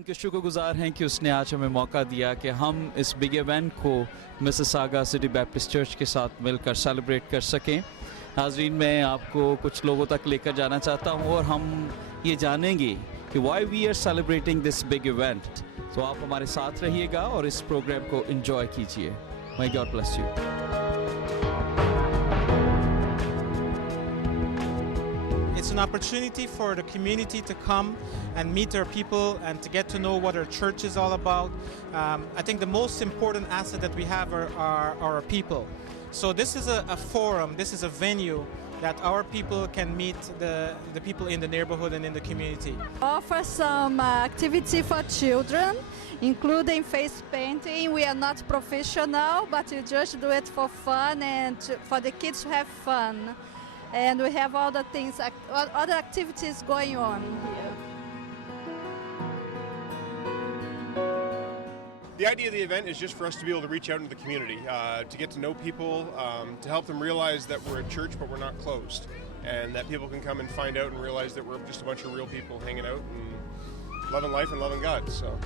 उनके शुक्रगुजार हैं कि उसने आज हमें मौका दिया कि हम इस बिग इवेंट को मिसिसागा सिटी बैप्टिस्ट चर्च के साथ मिलकर सेलिब्रेट कर सकें। हाज़रीन, मैं आपको कुछ लोगों तक लेकर जाना चाहता हूं और हम ये जानेंगे कि why we are celebrating this big event. तो आप हमारे साथ रहिएगा और इस प्रोग्राम को एंजॉय कीजिए। may God bless you. It's an opportunity for the community to come and meet our people and to get to know what our church is all about. I think the most important asset that we have are our people. So this is a forum, this is a venue that our people can meet the people in the neighborhood and in the community. Offer some activity for children, including face painting. We are not professional, but we just do it for fun and for the kids to have fun. And we have other things, other activities going on here. The idea of the event is just for us to be able to reach out into the community, to get to know people, to help them realize that we're a church but we're not closed, and that people can come and find out and realize that we're just a bunch of real people hanging out and loving life and loving God. So.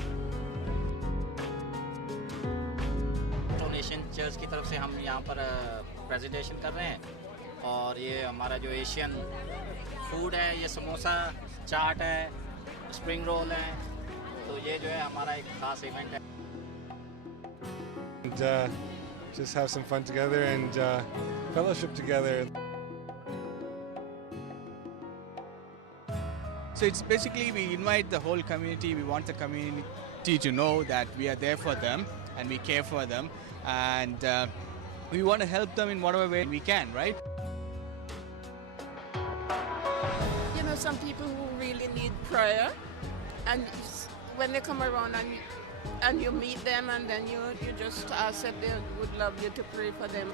Donation church की तरफ से हम यहाँ पर presentation कर रहे हैं और ये हमारा जो एशियन फूड है, ये समोसा चाट है, स्प्रिंग रोल है, तो ये जो है हमारा एक खास इवेंट है. And just have some fun together and fellowship together. So it's basically we invite the whole community. We want the community to know that we are there for them and we care for them, and we want to help them in whatever way we can, right? You know, some people who really need prayer, and when they come around and you meet them and then you just ask that they would love you to pray for them.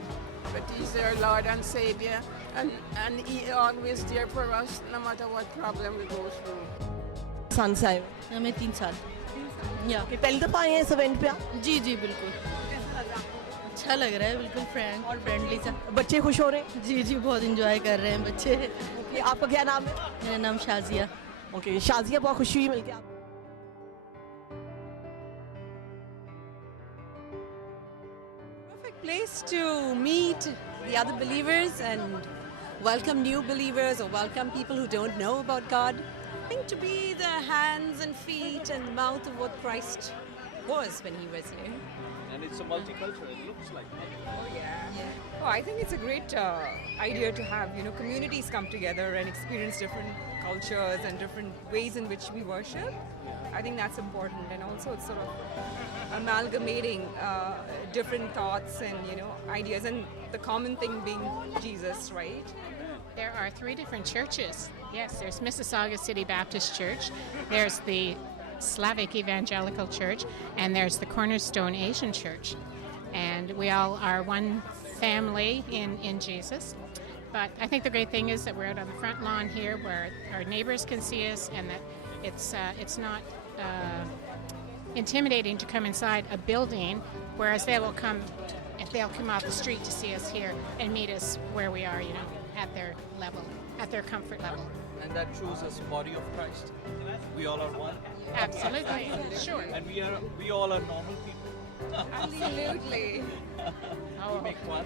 But He's their Lord and Savior, and He always there for us no matter what problem we go through. सन से आए हमें 3 साल या पहली दफा आए हैं इस इवेंट पे आप? जी जी बिल्कुल अच्छा लग रहा है, बिल्कुल फ्रेंड और फ्रेंडली सा. बच्चे खुश हो रहे हैं? जी जी बहुत एंजॉय कर रहे हैं बच्चे. ओके, आपका क्या नाम है? मेरा नाम शाजिया. ओके, शाजिया, बहुत खुशी हुई मिलके आपको. Perfect place to meet the other believers and welcome new believers or welcome people who don't know about God. I think to be the hands and feet and mouth of what Christ was when He was here. And it's a multicultural, it looks like. Oh yeah. Oh, I think it's a great idea to have, communities come together and experience different cultures and different ways in which we worship. I think that's important, and also it's sort of amalgamating different thoughts and ideas, and the common thing being Jesus, right? There are 3 different churches. Yes, there's Mississauga City Baptist Church, there's the Slavic Evangelical Church, and there's the Cornerstone Asian Church. And we all are one family in Jesus. But I think the great thing is that we're out on the front lawn here where our neighbors can see us, and that it's not intimidating to come inside a building, whereas they'll come off the street to see us here and meet us where we are, at their level, at their comfort level. And that shows us body of Christ. We all are one. Absolutely, sure. And we all are normal people. Absolutely. We make fun.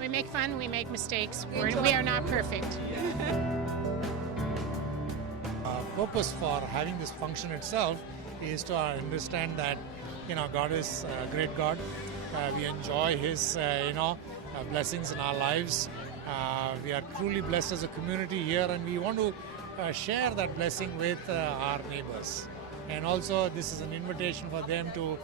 We make fun, we make mistakes. We are not perfect. Purpose for having this function itself is to understand that God is a great God. We enjoy His blessings in our lives. We are truly blessed as a community here, and we want to share that blessing with our neighbors. And also this is an invitation for them to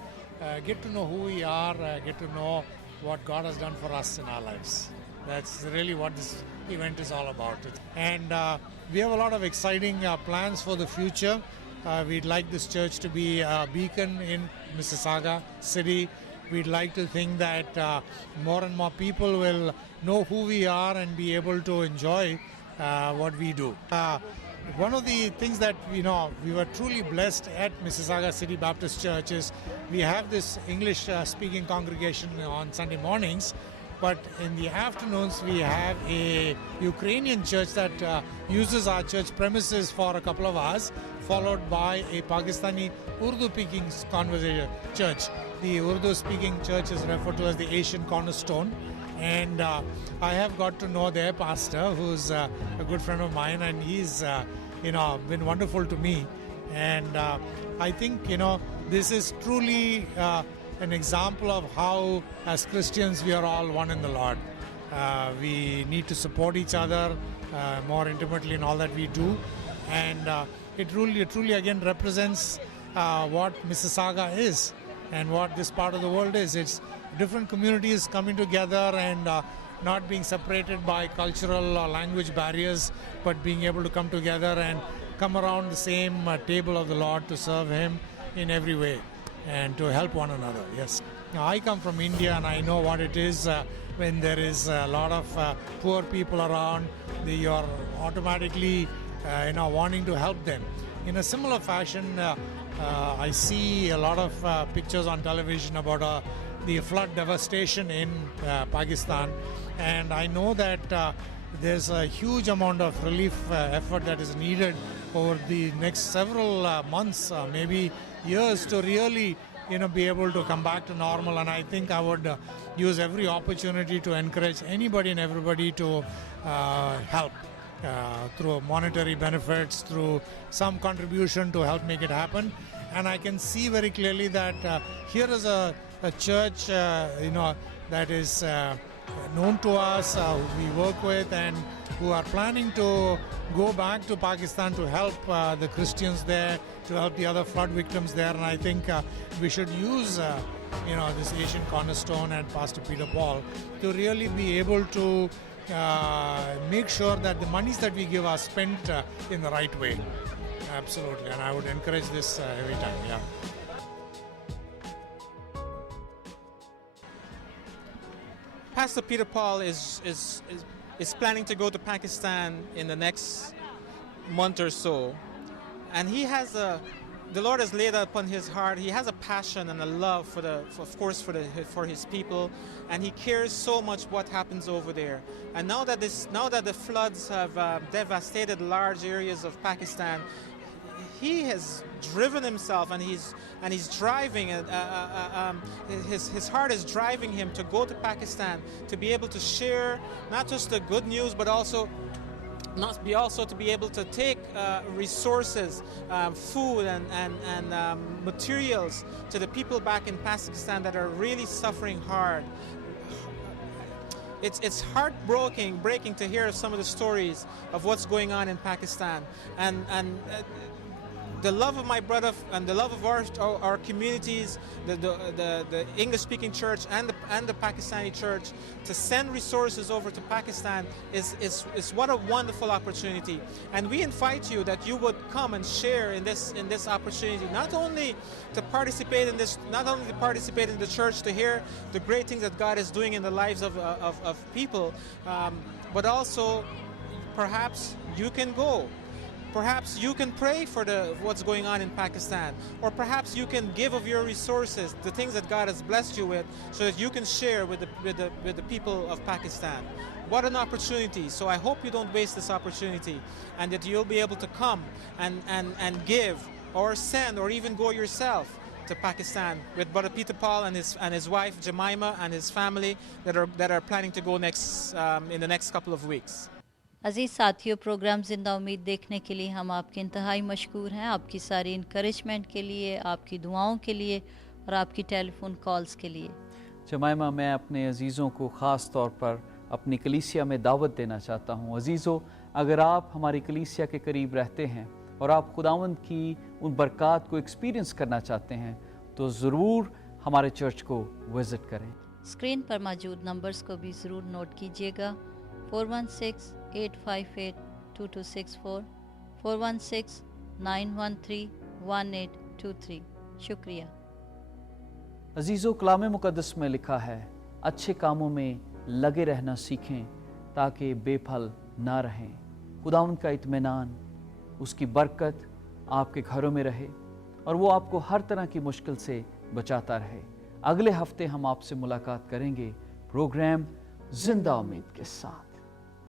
get to know who we are, get to know what God has done for us in our lives. That's really what this event is all about. And we have a lot of exciting plans for the future. We'd like this church to be a beacon in Mississauga City. We'd like to think that more and more people will know who we are and be able to enjoy what we do. One of the things that we were truly blessed at Mississauga City Baptist Church is we have this English speaking congregation on Sunday mornings, but in the afternoons we have a Ukrainian church that uses our church premises for a couple of hours followed by a Pakistani Urdu-speaking conversation church. The Urdu-speaking church is referred to as the Asian Cornerstone. And I have got to know their pastor, who's a good friend of mine, and he's, been wonderful to me. And I think, this is truly an example of how, as Christians, we are all one in the Lord. We need to support each other more intimately in all that we do. And it truly again represents what Mississauga is and what this part of the world is. It's different communities coming together and not being separated by cultural or language barriers, but being able to come together and come around the same table of the Lord to serve Him in every way and to help one another. Yes. Now, I come from India and I know what it is when there is a lot of poor people around. You're automatically wanting to help them. In a similar fashion, I see a lot of pictures on television about the flood devastation in Pakistan, and I know that there's a huge amount of relief effort that is needed over the next several months, maybe years, to really be able to come back to normal. And I think I would use every opportunity to encourage anybody and everybody to help through monetary benefits, through some contribution to help make it happen. And I can see very clearly that here is a church that is known to us, we work with, and who are planning to go back to Pakistan to help the Christians there, to help the other flood victims there. And I think we should use this Asian Cornerstone and Pastor Peter Paul to really be able to make sure that the monies that we give are spent in the right way. Absolutely, and I would encourage this every time. Yeah. Pastor Peter Paul is planning to go to Pakistan in the next month or so, and he has the Lord has laid upon his heart. He has a passion and a love for his people, and he cares so much what happens over there. And now that the floods have devastated large areas of Pakistan, he has driven himself, and he's driving. His heart is driving him to go to Pakistan to be able to share not just the good news, but also to be able to take resources, food and materials to the people back in Pakistan that are really suffering hard. It's heartbreaking to hear some of the stories of what's going on in Pakistan, and the love of my brother and the love of our communities, the English-speaking church and the Pakistani church, to send resources over to Pakistan is what a wonderful opportunity. And we invite you that you would come and share in this opportunity, not only to participate in the church to hear the great things that God is doing in the lives of people, but also perhaps you can go. Perhaps you can pray for what's going on in Pakistan, or perhaps you can give of your resources, the things that God has blessed you with, so that you can share with the people of Pakistan. What an opportunity! So I hope you don't waste this opportunity, and that you'll be able to come and give, or send, or even go yourself to Pakistan with Brother Peter Paul and his wife Jemima and his family that are planning to go in the next couple of weeks. अज़ीज़ साथियों, programme ज़िंदा उम्मीद देखने के लिए हम आपके इंतहाई मशकूर हैं, आपकी सारी इनकरेजमेंट के लिए, आपकी दुआओं के लिए और आपकी टेलीफोन कॉल्स के लिए। जमाइमा, मैं अपने अज़ीज़ों को ख़ास तौर पर अपनी कलीसिया में दावत देना चाहता हूँ। अज़ीज़ों, अगर आप हमारी कलीसिया के करीब रहते हैं और आप खुदावंद की उन बरक़ात को एक्सपीरियंस करना चाहते हैं, तो ज़रूर हमारे चर्च को विज़िट करें। स्क्रीन पर मौजूद नंबर्स को भी ज़रूर नोट कीजिएगा। 416-858-2264, 416-913-1823। शुक्रिया। अज़ीज़ों, कलाम मुक़द्दस में लिखा है, अच्छे कामों में लगे रहना सीखें ताकि बेफल ना रहें। खुदावंद का इत्मीनान, उसकी बरकत आपके घरों में रहे और वो आपको हर तरह की मुश्किल से बचाता रहे। अगले हफ्ते हम आपसे मुलाकात करेंगे प्रोग्राम ज़िंदा उम्मीद के साथ।